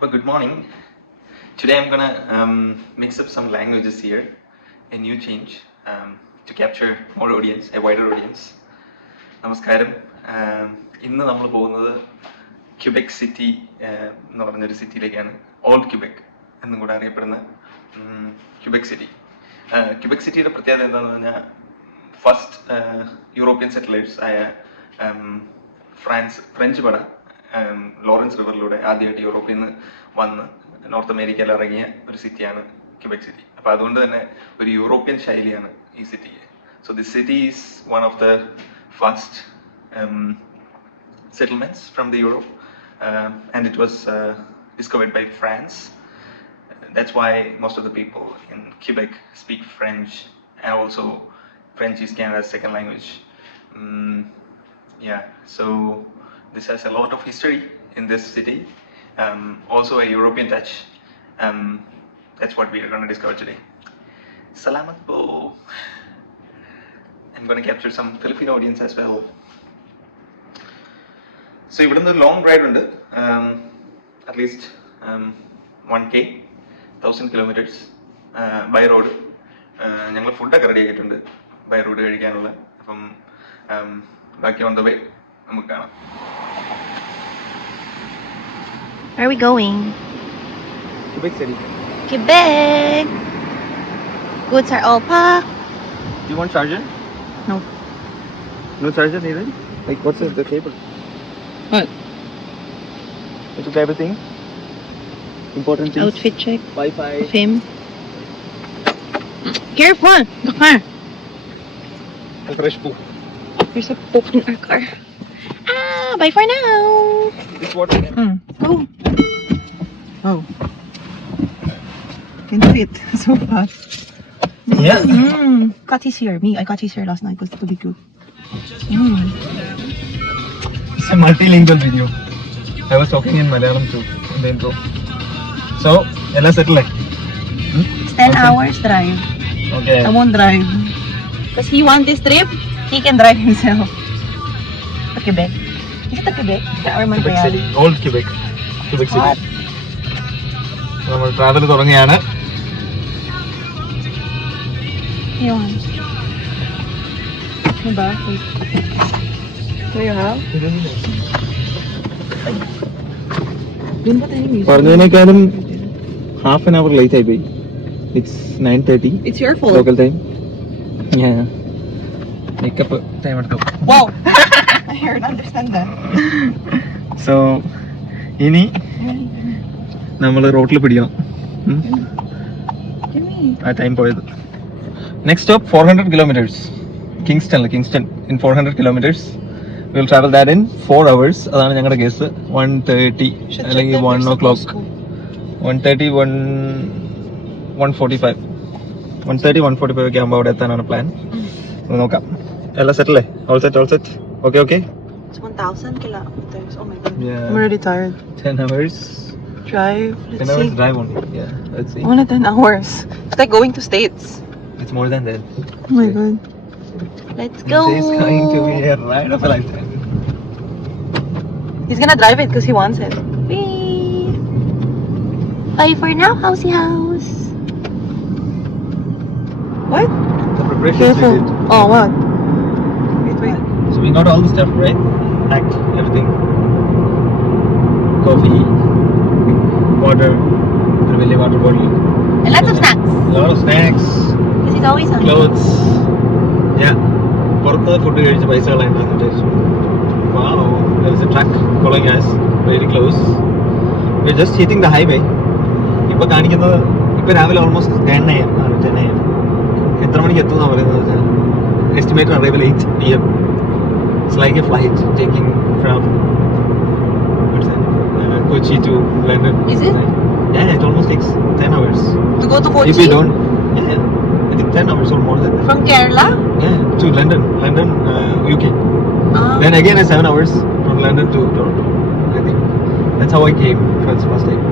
Good morning. Today I'm gonna mix up some languages here, a new change to capture more audience, a wider audience. നമസ്കാരം. ഇന്ന് നമ്മൾ പോകുന്നത് ക്യുബെക് city എന്ന് പറഞ്ഞൊരു സിറ്റിയിലേക്കാണ്. Old ക്യുബെക് എന്നും കൂടെ അറിയപ്പെടുന്ന ക്യുബെക് സിറ്റി. ക്യുബെക് സിറ്റിയുടെ പ്രത്യേകത എന്താണെന്ന് പറഞ്ഞാൽ ഫസ്റ്റ് യൂറോപ്യൻ സെറ്റിലേഴ്സ് ആയ ഫ്രഞ്ച് പട ലോറൻസ് റിവറിലൂടെ ആദ്യമായിട്ട് യൂറോപ്പിൽ നിന്ന് വന്ന് നോർത്ത് അമേരിക്കയിൽ ഇറങ്ങിയ ഒരു സിറ്റിയാണ് ക്യുബെക് സിറ്റി. അപ്പോൾ അതുകൊണ്ട് തന്നെ ഒരു യൂറോപ്യൻ ശൈലിയാണ് ഈ സിറ്റിക്ക്. So this city is one of the first settlements from the Europe, and it was discovered by France. That's why most of the people in Quebec speak French, and also French is Canada's second language. So this has a lot of history in this city, also a European touch. That's what we are going to discover today. Salamat po. I'm going to capture some Filipino audience as well. So ഇവിടുന്ന് ഒരു long ride ഉണ്ട്, at least 1000 kilometers by road. ഞങ്ങൾ ഫുഡൊക്കെ ready ആക്കിയിട്ടുണ്ട് by road കഴിക്കാനുള്ള. അപ്പം ബാക്കി on the way നമുക്ക് കാണാം. Where are we going? Quebec City. Quebec! Goods are all packed. Do you want charger? No. No charger needed? Like what's the cable? What? I took everything. Important things. Outfit check Wi-Fi. of him. Careful! The car! Fresh poop. There's a poop in our car. Bye for now! This water. Go! Oh. Can do it so fast. Yeah. Cut his hair. I cut his hair last night because it'll be good. It's a multilingual video. I was talking in Malayalam too in the intro. So, ella settle. It's 10 hours drive. Okay. I won't drive. Because he wants this trip, he can drive himself. To Quebec. Is it to Quebec? Or Quebec Montreal? City. Old Quebec. Quebec City. What? നമ്മൾ travel തുടങ്ങിയാണ്. Yun. Diba? Do you have? Din ba tayo music? പറഞ്ഞതിനേക്കാളും half an hour late ആയി പോയി. It's 9:30 It's your fault. local time. Yeah. Makeup time എടുത്തു. Wow! I heard, understand that. So ഇനി നമ്മൾ റോട്ടിൽ പിടിക്കണം. Give me. ആ time പോയത്. Next stop 400 kilometers. Kingston in 400 kilometers. We will travel that in 4 hours. അതാണ് ഞങ്ങളുടെ ഗസ്. 1:30 അല്ലെങ്കിൽ 1 o'clock. 1:30 1:45 ഒക്കെ ആകുമ്പോൾ അവിടെ എത്താനാണ് പ്ലാൻ. നോക്കാം. എല്ലാം സെറ്റല്ലേ? All set? Okay? It's 1,000 kilometers. Oh my god. Yeah. I'm already tired. 10 hours. Drive. Let's 10 hours see. drive only. Yeah, let's see. Only 10 hours. It's like going to States. It's more than that. Oh my god. Let's go. This is going to be a ride of a lifetime. He's gonna drive it because he wants it. Whee! Bye for now, housey house. What? The preparations Careful. we did. Oh, what? Wait. So we got all the stuff, right? Packed everything. Coffee, water, a really water bottle. And lots of snacks. A lot of snacks, Because he's always hungry. clothes. Yeah. പുറത്ത് food കഴിച്ച് പൈസ കളയണ്ടെന്ന് വിചാരിച്ചു. Wow, there is a truck following us very close. We are just hitting the highway. ഇപ്പൊ കാണിക്കുന്നത് ഇപ്പൊ രാവിലെ almost 10 AM ആണ്. 10 AM. എത്ര മണിക്ക് എത്തുമെന്നാണ് പറയുന്നത്? Estimated arrival 8 PM. It's like a flight taking from Kochi to London. Is it? Yeah, it almost takes 10 hours. To go to Kochi? If we don't, yeah, I think 10 hours or more than that. From Kerala? Yeah, to London, UK. Then again 7 hours from London to Toronto. I think that's how I came first time.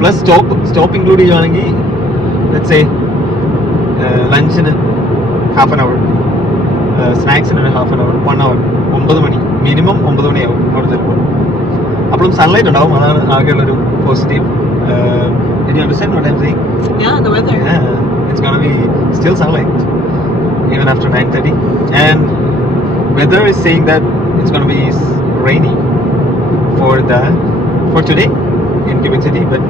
Plus stop include ചെയ്യുകയാണെങ്കിൽ let's say lunch in half an hour, snacks in half an hour, 1 hour. 9 money minimum 9 മണിയാവും അവിടെ ചിലപ്പോൾ. അപ്പോഴും sunlight ഉണ്ടാവും, അതാണ് ആകെയുള്ളൊരു positive. Did you understand what I'm saying? Yeah, the weather. Yeah, it's gonna be still sunlight even after 9:30, and weather is saying that it's gonna be rainy for today in Quebec City, but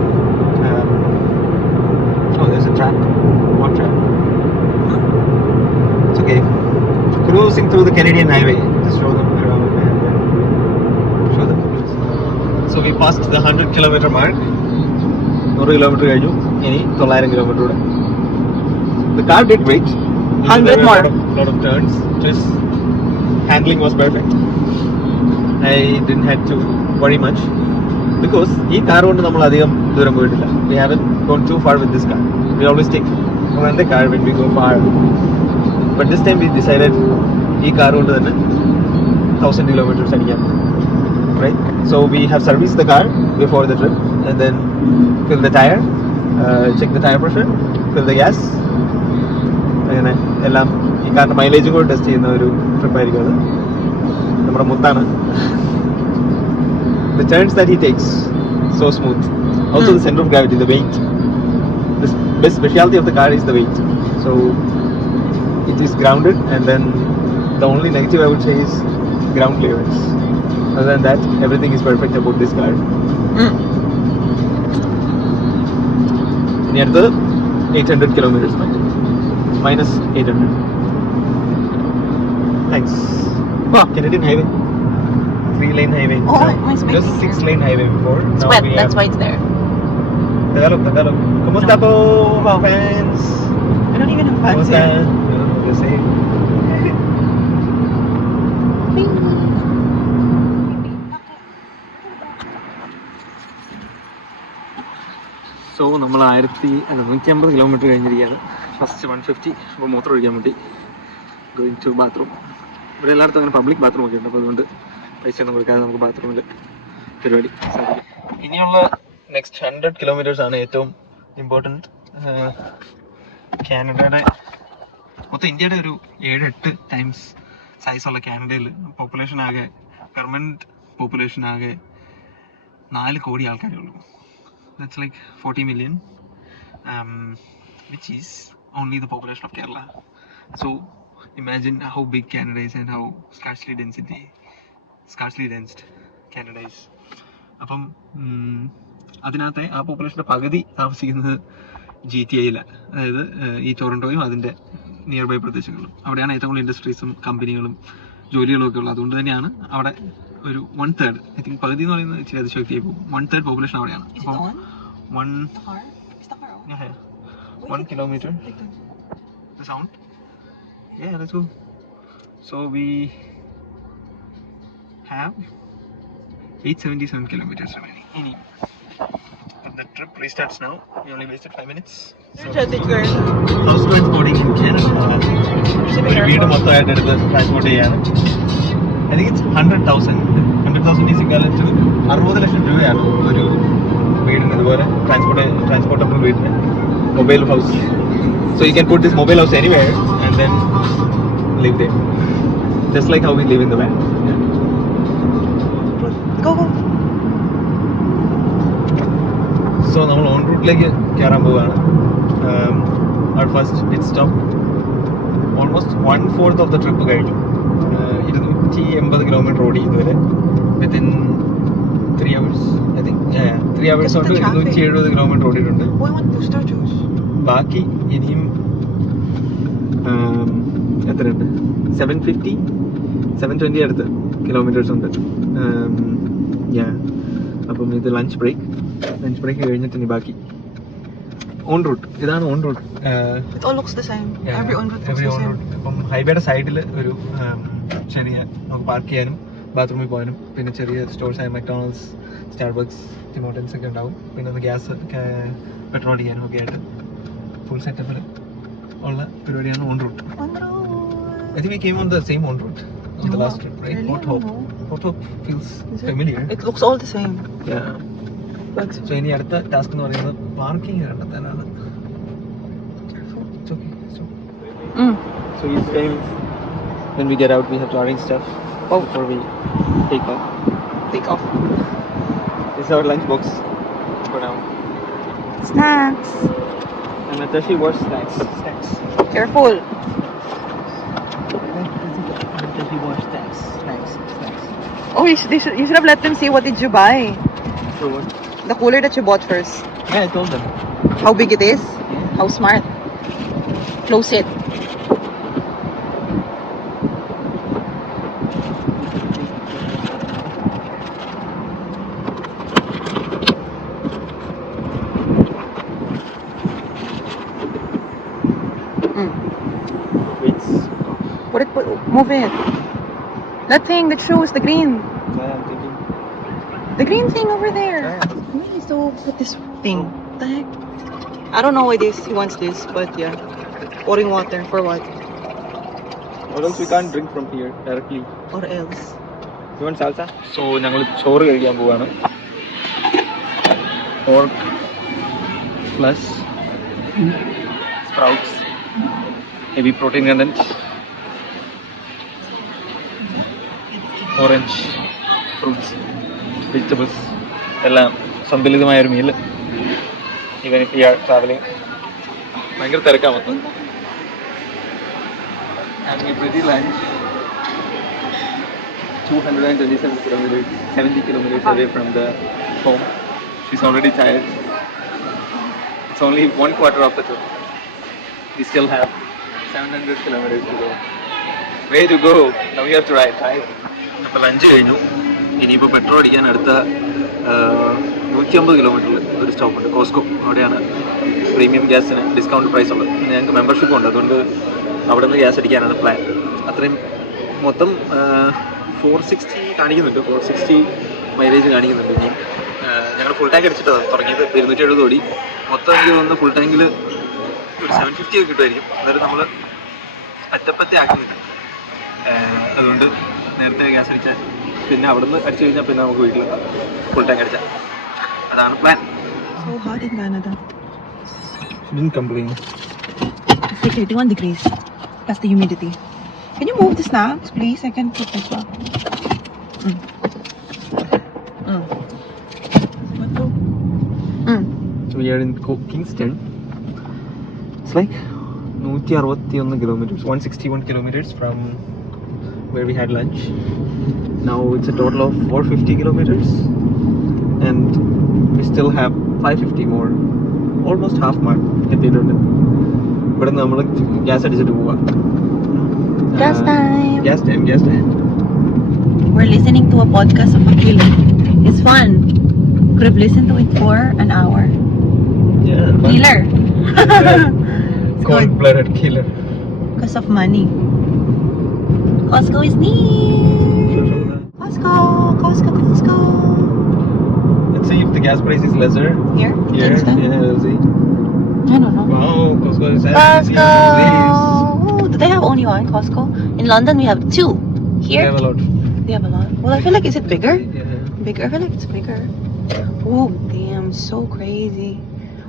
oh, there's a trap. What trap? It's okay. Cruising through the Canadian highway. Just show them around and then show them. So we passed the 100-kilometer mark. 100 kilometer കഴിഞ്ഞു, ഇനി 900 kilometer കൂടെ. The car did great. 100 more. Lot of turns. Just handling was perfect. I didn't have to worry much because ഈ car കൊണ്ട് നമ്മൾ അധികം ദൂരം പോയിട്ടില്ല. We haven't gone too far with this car. We always take another car when we go far. But this time we decided ഈ car കൊണ്ട് തന്നെ 1000 kilometers അടിക്കാം. Right? So we have serviced the car before the trip and then fill the tire, check the tire pressure, fill the gas. അങ്ങനെ എല്ലാം ഈ കാറിൻ്റെ മൈലേജും കൂടെ test ചെയ്യുന്ന ഒരു ട്രിപ്പായിരിക്കും അത്. നമ്മുടെ മുത്താണ്. The turns that he takes, so smooth. Also the center of gravity, the weight. The best specialty of the car is the weight. So it is grounded, and then the only negative I would say is ground clearance. Other than that, everything is perfect about this car. ഇനി അടുത്തത് 800 kilometers minus 800. Thanks. Wow, Canadian highway. 3-lane highway. Oh, Now, my space. there's a 6-lane highway before. It's Now wet, we that's have why it's there. Tagalog. Kumusta po, mga fans? I don't even have fans Kumusta? here. The same. So നമ്മൾ 150 kilometre കഴിഞ്ഞിരിക്കുകയാണ്. First 150 അപ്പോൾ മൂത്രം ഒഴിക്കാൻ വേണ്ടി going to bathroom. ഇവിടെ എല്ലായിടത്തും അങ്ങനെ public bathroom ഒക്കെ ഉണ്ട്, അപ്പോൾ അതുകൊണ്ട് പൈസ ഒന്നും കൊടുക്കാതെ നമുക്ക് ബാത്റൂമിൽ പരിപാടി സാധിക്കും. ഇനിയുള്ള നെക്സ്റ്റ് 100 കിലോമീറ്റേഴ്സ് ആണ് ഏറ്റവും ഇമ്പോർട്ടൻറ്റ്. കാനഡയുടെ മൊത്തം ഇന്ത്യയുടെ ഒരു 7-8 ടൈംസ് സൈസുള്ള കാനഡയിൽ പോപ്പുലേഷൻ ആകെ പെർമനൻറ്റ് പോപ്പുലേഷൻ ആകെ 4 കോടി ആൾക്കാരേ ഉള്ളൂ. That's like 40 million, which is only the population of Kerala. So imagine how big Canada is and how scarcely densed Canada is. അപ്പം അതിനകത്തെ ആ പോപ്പുലേഷൻ്റെ പകുതി താമസിക്കുന്നത് GTA-യിലാണ്. അതായത് ഈ ടൊറൻറ്റോയും അതിൻ്റെ നിയർ ബൈ പ്രദേശങ്ങളും. അവിടെയാണ് ഏറ്റവും കൂടുതൽ ഇൻഡസ്ട്രീസും കമ്പനികളും ജോലികളും ഒക്കെ ഉള്ളത്. അതുകൊണ്ട് തന്നെയാണ് അവിടെ ഒരു 1/3, ഐ തിങ്ക് പകുതി എന്ന് പറയുന്നത് ഇച്ചിരി അതിശയോക്തിയായി പോകും. 1/3 പോപ്പുലേഷൻ അവിടെയാണ്. അപ്പം 1 kilometer. The sound? Yeah, let's go. So we have 877 kilometers remaining. And the trip restarts now. We only wasted 5 minutes. So, house transporting in Canada. ഒരു വീട് മൊത്തമായിട്ട് എടുത്ത് ട്രാൻസ്പോർട്ട് ചെയ്യാണ്. I think it's 100,000 is equivalent to 60 ലക്ഷം രൂപയാണ് ഒരു വീടിന് ഇതുപോലെ transportable വീടിന് mobile house. So you can put this mobile house anywhere and then live there. Just like how we live in the van. Yeah. Go. So നമ്മൾ on റൂട്ടിലേക്ക് കയറാൻ പോവുകയാണ്. Our first pit stop. Almost 1/4 of the trip കഴിഞ്ഞു. 280 kilometre ഓടി ഇതുവരെ. Within 3 hours, I think. Yeah, 3 hours കൊണ്ട് 270 kilometre ഓടിയിട്ടുണ്ട്. ബാക്കി ഇനിയും എത്രയുണ്ട്? 720 അടുത്ത് കിലോമീറ്റേഴ്സ് ഉണ്ട്. അപ്പം ഇത് ലഞ്ച് ബ്രേക്ക് കഴിഞ്ഞിട്ട് ഇനി ബാക്കി ഓൺ റൂട്ട്. ഇതാണ് on route. It all looks the same. Every on route looks the same. അപ്പം ഹൈവേയുടെ സൈഡിൽ ഒരു ചെറിയ നമുക്ക് പാർക്ക് ചെയ്യാനും ബാത്റൂമിൽ പോകാനും പിന്നെ ചെറിയ സ്റ്റോർസ് ആയ മക്ഡൊണാൾഡ്സ്, സ്റ്റാർബക്സ്, ടിമോട്ടൻസ് ഒക്കെ ഉണ്ടാവും. പിന്നെ ഒന്ന് ഗ്യാസ് പെട്രോൾ ചെയ്യാനും ഒക്കെ ആയിട്ട് ഫുൾ സെറ്റപ്പിൽ ഉള്ള പരിപാടിയാണ് on route. I think we came on the same on route on the last trip, right? Really? Port Hope feels familiar. It looks all the same. Yeah. But So ഇനി അടുത്ത task എന്ന് പറയുന്നത് parking കണ്ടെത്താനാണ്. It's okay. So each time when we get out we have to arrange stuff before we take off. This is our lunch box for now. Snacks. And Natashi was snacks. Careful. Natashi was snacks. Oh, you should have let them see what did you buy. So what? The cooler that you bought first. Yeah, I told them. How big it is? Yeah. How smart. Close it. Wait. Move it. That thing that shows the green. Yeah, I'm thinking. The green thing over there. Yeah. So put this thing. What the heck? I don't know why he wants this, but yeah. Pouring water for what? Or else we can't drink from here directly. Or else. You want salsa? So, ഞങ്ങൾ ചോറ് കഴിക്കാൻ പോവാണ്. Pork plus sprouts, heavy protein content, orange, fruits, vegetables, എല്ലാം സന്തുലിതമായ ഒരു meal. Even if you are travelling ഭയങ്കര തിരക്കാൻ വന്നു. Having a pretty lunch. 227 kilometers, 70 kilometers away from the home. She's already tired. It's only 1/4 of the trip. We still have 700 kilometers to go. Way to go! Now we have to ride. അപ്പോൾ lunch കഴിഞ്ഞു. ഇനിയിപ്പോൾ petrol അടിക്കാൻ അടുത്ത 150 കിലോമീറ്ററിൽ ഒരു സ്റ്റോപ്പുണ്ട്, Costco. അവിടെയാണ് premium ഗ്യാസിന് discount price ഉള്ളത്. പിന്നെ ഞങ്ങൾക്ക് മെമ്പർഷിപ്പ് ഉണ്ട്, അതുകൊണ്ട് അവിടെ നിന്ന് ഗ്യാസ് അടിക്കാനാണ് പ്ലാൻ. അത്രയും മൊത്തം 460 കാണിക്കുന്നുണ്ട്, 460 മൈലേജ് കാണിക്കുന്നുണ്ട്. ഇനി ഞങ്ങൾ ഫുൾ ടാങ്ക് അടിച്ചിട്ടാണ് തുടങ്ങിയത്. 270 ഓടി. മൊത്തം എനിക്ക് തോന്നുന്നു ഫുൾ ടാങ്കിൽ ഒരു 750 ഒക്കെ കിട്ടുമായിരിക്കും. അതായത് നമ്മൾ അറ്റപ്പറ്റ ആക്കുന്നില്ല. അതുകൊണ്ട് നേരത്തെ ഗ്യാസ് അടിച്ചാൽ പിന്നെ അവിടെ നിന്ന് അടിച്ചു കഴിഞ്ഞാൽ പിന്നെ നമുക്ക് വീട്ടിൽ ഫുൾ ടാങ്ക് അടിച്ചാൽ. അതാണ് plan. So hot in Canada. Didn't complain. It's like 31 degrees. That's the humidity. Can you move the snacks, please? I can put this one. So we are in Kingston. It's like 161 kilometers, 161 kilometers from where we had lunch. Now it's a total of 450 kilometers, and we still have 550 more, almost half mark എത്തിയിട്ടുണ്ട്. ഇവിടെ നമ്മൾ gas അടിച്ചിട്ട് പോവാ. Gas time. Gas time. We're listening to a podcast of a killer. It's fun. Could have listened to it for an hour. Yeah. Killer. Cold-blooded killer. Because of money. Costco is near. Costco. Let's see if the gas price is lesser Here? here. Kingston? Yeah, we'll see. I don't know. Wow, Costco is Costco. Oh, do they have only one Costco? In London we have 2. They Here have a lot. they have a lot. Well, I feel like, is it bigger? Yeah. Bigger. I feel like it's bigger. Oh damn, so crazy.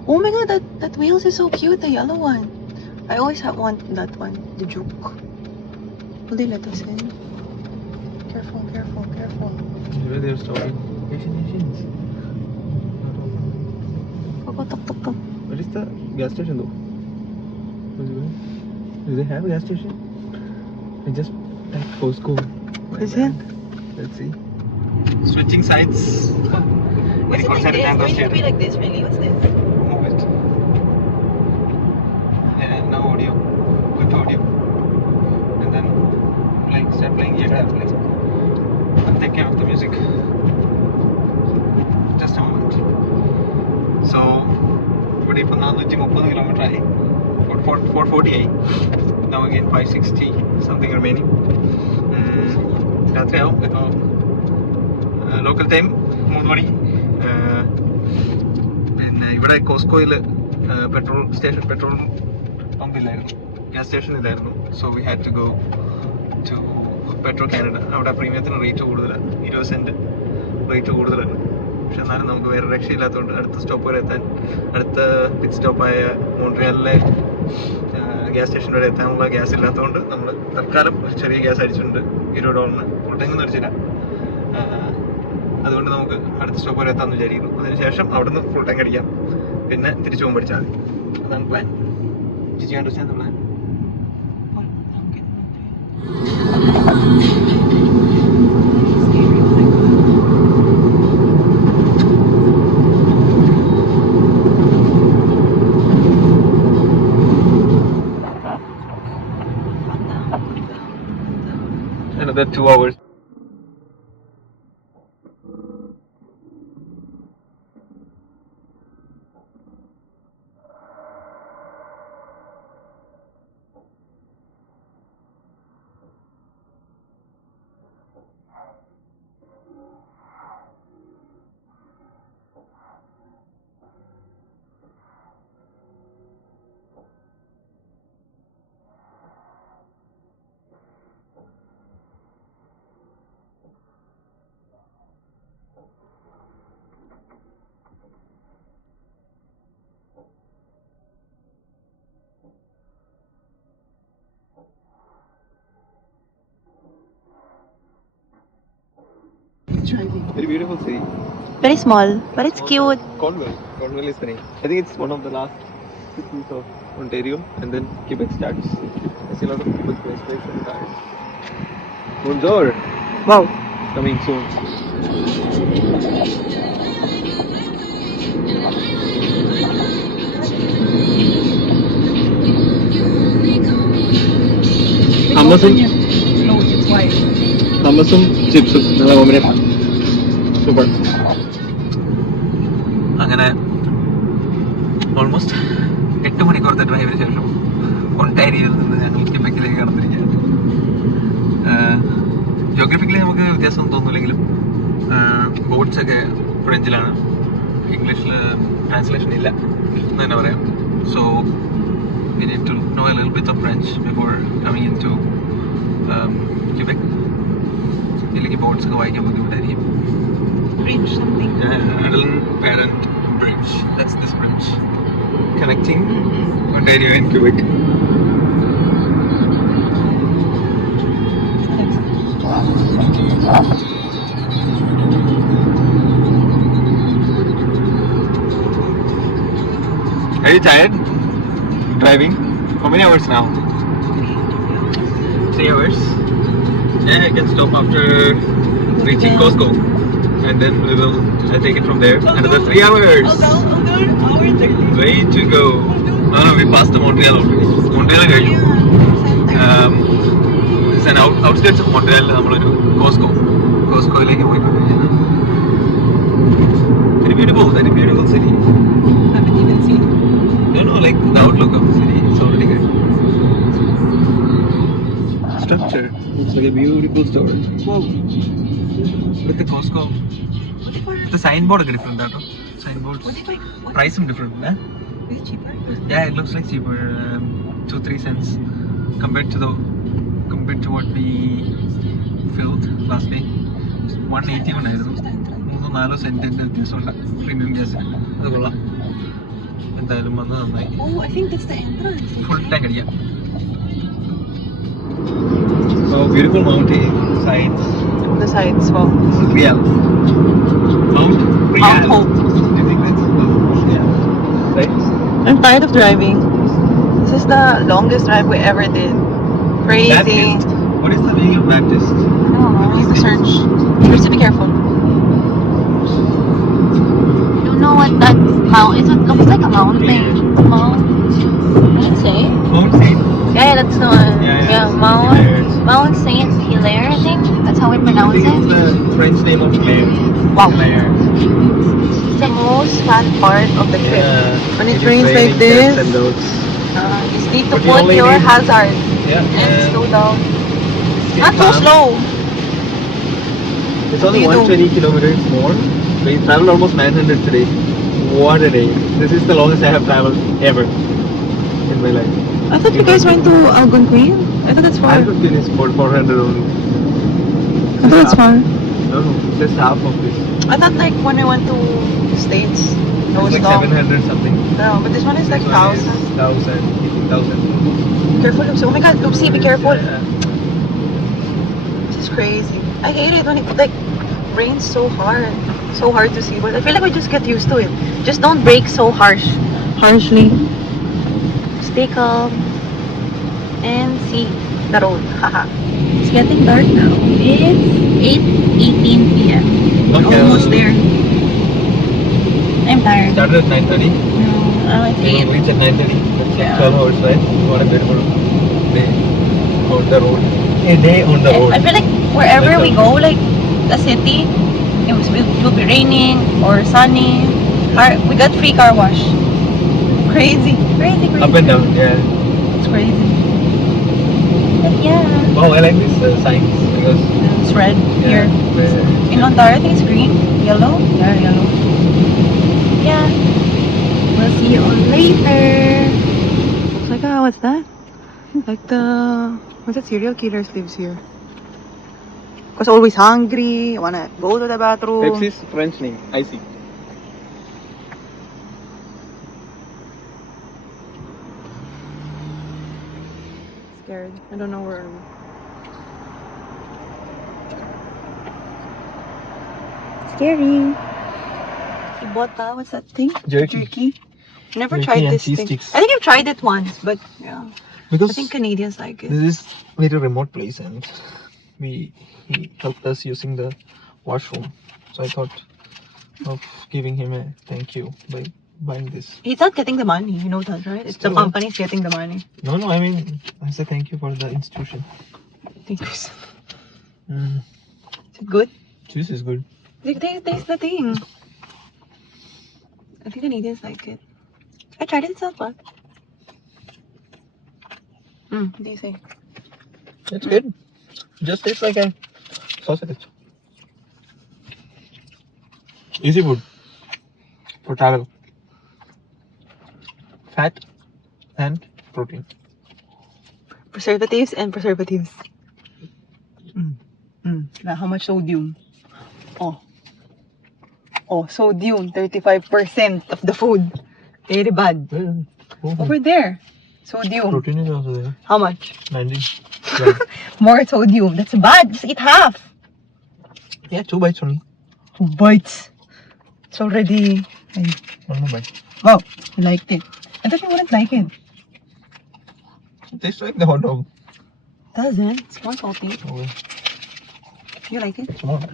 Oh my god, that wheels is so cute, the yellow one. I always have that one, the Juke. Will they let us in? Careful. Where they're stopping. Asians. Tuk. Where is the gas station though? Do they have a gas station? I just typed Costco. Is it? Let's see. Switching sides. What's it like this? Do we need to be like this, really? What's this? Move it. Yeah, now audio. Good audio. And then start playing here. I'll take care of the music. Just a moment. So, ഇവിടെ ഇപ്പോൾ 430 kilometre ആയി. 440 ആയി. Now again 560 something remaining. രാത്രിയാവും. ഇപ്പോൾ local time 3 മണി. പിന്നെ ഇവിടെ കോസ്കോയിൽ പെട്രോൾ പമ്പ് ഇല്ലായിരുന്നു, ഗ്യാസ് സ്റ്റേഷൻ ഇല്ലായിരുന്നു. So we had to go to petrol Canada. അവിടെ പ്രീമിയത്തിന് റേറ്റ് കൂടുതലാണ്, 20 സെൻറ്റ് റേറ്റ് കൂടുതലാണ്. പക്ഷെ എന്നാലും നമുക്ക് വേറെ രക്ഷയില്ലാത്തതുകൊണ്ട് അടുത്ത സ്റ്റോപ്പ് വരെ എത്താൻ, അടുത്ത പിറ്റ് സ്റ്റോപ്പായ മോൺട്രിയാലിലെ ഗ്യാസ് സ്റ്റേഷൻ വരെ എത്താനുള്ള ഗ്യാസ് ഇല്ലാത്തതുകൊണ്ട് നമ്മൾ തൽക്കാലം ഒരു ചെറിയ ഗ്യാസ് അടിച്ചിട്ടുണ്ട് $20. ഫുൾ ടാങ്ക് ഒന്നും അടിച്ചില്ല. അതുകൊണ്ട് നമുക്ക് അടുത്ത സ്റ്റോപ്പ് വരെ എത്താമെന്ന് വിചാരിക്കുന്നു. അതിനുശേഷം അവിടുന്ന് ഫുൾ ടാങ്ക് അടിക്കാം, പിന്നെ തിരിച്ചു പോകുമ്പോൾ അടിച്ചാൽ മതി. അതാണ് plan. Did you understand the plan? Another 2 hours. Very beautiful city. Very small, but it's cute. Cornwall. Cornwall is funny. I think it's one of the last cities of Ontario, and then Quebec starts. I see a lot of people place and cars. Bonjour. Wow. Coming soon. Hummusum. No, it's white. Hummusum, chipsum. നല്ല combination. Super. അങ്ങനെ almost 8 മണിക്കൂറത്തെ ഡ്രൈവിന് ശേഷം ഒണ്ടാരിയിൽ നിന്ന് ഞങ്ങൾ ക്യൂബെക്കിലേക്ക് കടന്നിരിക്കുകയാണ്. Geographically നമുക്ക് വ്യത്യാസം തോന്നുന്നില്ലെങ്കിലും boards ഒക്കെ ഫ്രഞ്ചിലാണ്, ഇംഗ്ലീഷിൽ translation ഇല്ല എന്ന് തന്നെ പറയാം. So we need to know a little bit of French before coming into Quebec. ഇതിലേക്ക് ബോർഡ്സ് ഒക്കെ വായിക്കാൻ ബുദ്ധിമുട്ടായിരിക്കും. Bridge something. Adult Parent Bridge. That's this bridge connecting Ontario and Quebec. Are you tired driving? How many hours now? 3 hours. Yeah, I can stop after reaching Costco, and then we will take it from there. Another 3 hours. Hour 30. Way to go. We passed the Montreal already. Montreal കഴിഞ്ഞു. It's an outskirts of Montreal. നമ്മളൊരു കോസ്കോയിലേക്ക് പോയിക്കൊണ്ടിരിക്കുന്നു. Very beautiful city. Haven't even seen it. No, like the outlook of the city. It's already good. Structure. It's like a beautiful store. With the Costco. The signboard is different, that signboards. Price is different, eh? Is it cheaper? Yeah, it looks like cheaper, 2-3 cents compared to what we filled last day. 181 ആയിരുന്നു. 3-4 സെന്റിന്റെ വ്യത്യാസമുള്ള premium ഗ്യാസിന്. അത് കൊള്ളാം. എന്തായാലും വന്ന് നന്നായി. Oh, I think that's the entrance. Full tank അടിക്കാം. So beautiful mountain sides. The sides, wow. Real. Mount Real. Mount Hope. Do you think that's yeah. Right? I'm tired of driving. This is the longest drive we ever did. Crazy. Baptist. What is the meaning of Baptist? I don't know. I need to search. First, be careful. I don't know what that mountain. It looks like a mountain. Mount. What did it say? Mount Saint. Yeah, that's the one. Yeah, Mount Saint Hilaire, I think. That's how we I pronounce think it's it. the French name of Claire. Wow. Claire. It's the most fun part of the trip. When it is rains like raining, this, cats and dogs. you just need to But you put only your need- hazard Yeah. and slow down. stay Not too calm. slow. It's only What do you 120 kilometers more. We traveled almost 900 today. What a day. This is the longest I have traveled ever in my life. I thought you guys went to Algonquin. I thought that's far. Algonquin is for 400 only. I thought it's far. No, just half of this. I thought like when I went to States, it It's was like long. 700 something. No, but this one is like This one is 1,000. 1,000. Careful, Oopsie. Oh my god, Oopsie, be careful. Yeah. This is crazy. I hate it when it like rains so hard. So hard to see. But I feel like we just get used to it. Just don't brake so harshly. Stay calm. And see the road. Haha. It's getting dark now. It's 8:18 p.m. Okay. Almost there. I'm tired. Started at 9:30. No, it's We 8. reached at 9:30. That's Yeah. 12 hours, right? What a beautiful day on the road. A day on the road. I feel like wherever we go, like the city, will be raining or sunny. We got free car wash. Crazy. Up and down, yeah. It's crazy. But yeah. Oh, I like these signs because It's red here. yeah, In Ontario, I think it's green. Yellow? Yeah, yellow. Yeah. We'll see you all later. It's like, what's that? Like what's that, serial killers lives here. Cause always hungry, wanna go to the bathroom. Pepsi's French name, icy. Scared. I don't know where are we. Scary. You bought what's that thing? Jerky. Never Jerky tried and this cheese thing. sticks. I think I've tried it once, but yeah. Because I think Canadians like it. this is very remote place and he helped us using the washroom. So I thought of giving him a thank you by buying this. He's not getting the money, you know that, right? It's the Still. company's getting the money. No, I mean, I say thank you for the institution. Thank you. Is Mm, it good? juice is good. Taste the thing. I think Canadians like it. I tried it, it's not bad. What do you say? It's good. Just tastes like a sausage. Easy food for travel. Fat and protein. Preservatives and preservatives. Now, how much sodium? Oh, sodium, 35% of the food. Very bad. Over there, sodium. Protein is also there. How much? 90 grams. More sodium. That's bad. Just eat half. Yeah, 2 bites only. 2 bites. It's already. One more bite. Wow, you liked it. I thought you wouldn't like it. It tastes like the hot dog. Doesn't. It's more salty. Okay. You like it? It's more. The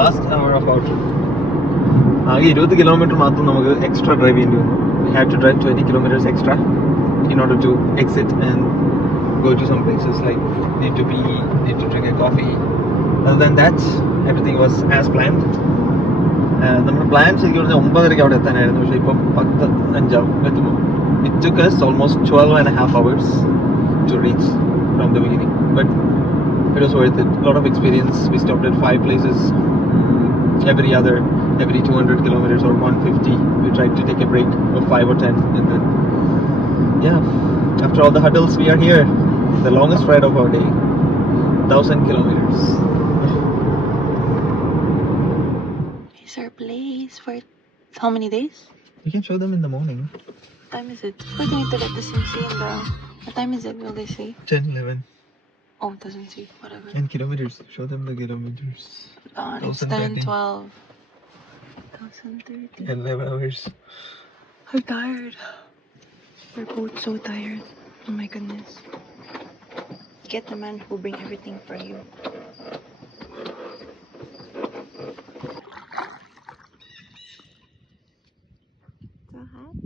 last hour of our trip. ആകെ 20 kilometers മാത്രം നമുക്ക് extra drive ചെയ്യേണ്ടി വന്നു. We had to drive 20 kilometers extra in order to exit and go to some places like need to pee, need to drink a coffee. Other than that, everything was as planned. നമ്മുടെ plan ശരിക്കും പറഞ്ഞാൽ 9:30 അവിടെ എത്താനായിരുന്നു. പക്ഷേ ഇപ്പം 10:05 എത്തുമ്പോൾ it took us almost 12.5 hours to reach from the beginning. But it was worth it. A lot of experience. We stopped at 5 places. Every 200 kilometers or 150, we tried to take a break of 5 or 10, and then after all the hurdles, we are here. The longest ride of our day, 1,000 kilometers. Here's our place for how many days? You can show them in the morning. What time is it? Of course, they need to let the sim see in the. What time is it? Will they say? 10, 11. Oh, it doesn't see. Whatever. And kilometers. Show them the kilometers. It's 10, 12. 1,030. 11 hours. I'm tired. We're both so tired. Oh my goodness. Get the man who will bring everything for you. So hot.